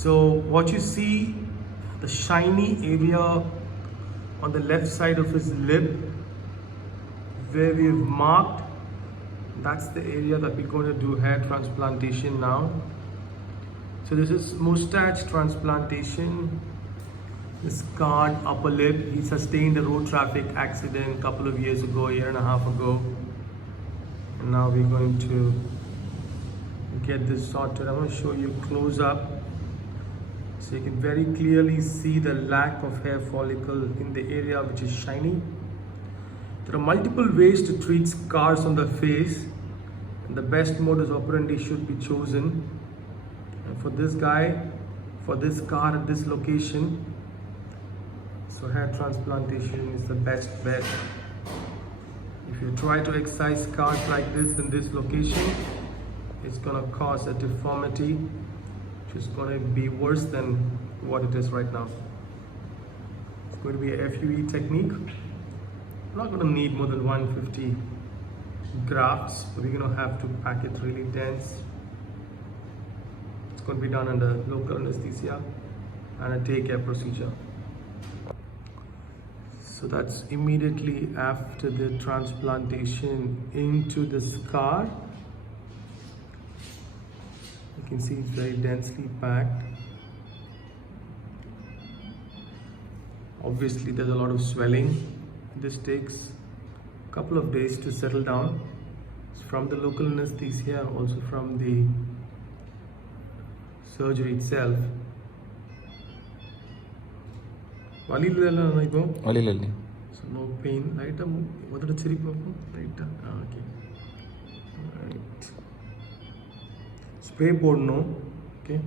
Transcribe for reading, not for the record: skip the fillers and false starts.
So what you see, the shiny area on the left side of his lip where we've marked, that's the area that we're going to do hair transplantation now. So this is Moustache transplantation. The scarred upper lip. He sustained a road traffic accident a couple of years ago, a year and a half ago. And now we're going to get this sorted. I'm going to show you close up. So you can very clearly see the lack of hair follicle in the area which is shiny. There are multiple ways to treat scars on the face, and the best modus operandi should be chosen. And for this guy, for this scar at this location, so hair transplantation is the best bet. If you try to excise scars like this in this location, it's going to cause a deformity which is going to be worse than what it is right now. It's going to be a FUE technique. We're not going to need more than 150 grafts, but we're going to have to pack it really dense. It's going to be done under local anesthesia and a day-care procedure. So that's immediately after the transplantation into the scar. You can see it's very densely packed. Obviously there's a lot of swelling. This takes a couple of days to settle down. It's from the local anesthesia, also from the surgery itself. So no pain. Right? Okay. Right. Spray board no. Okay.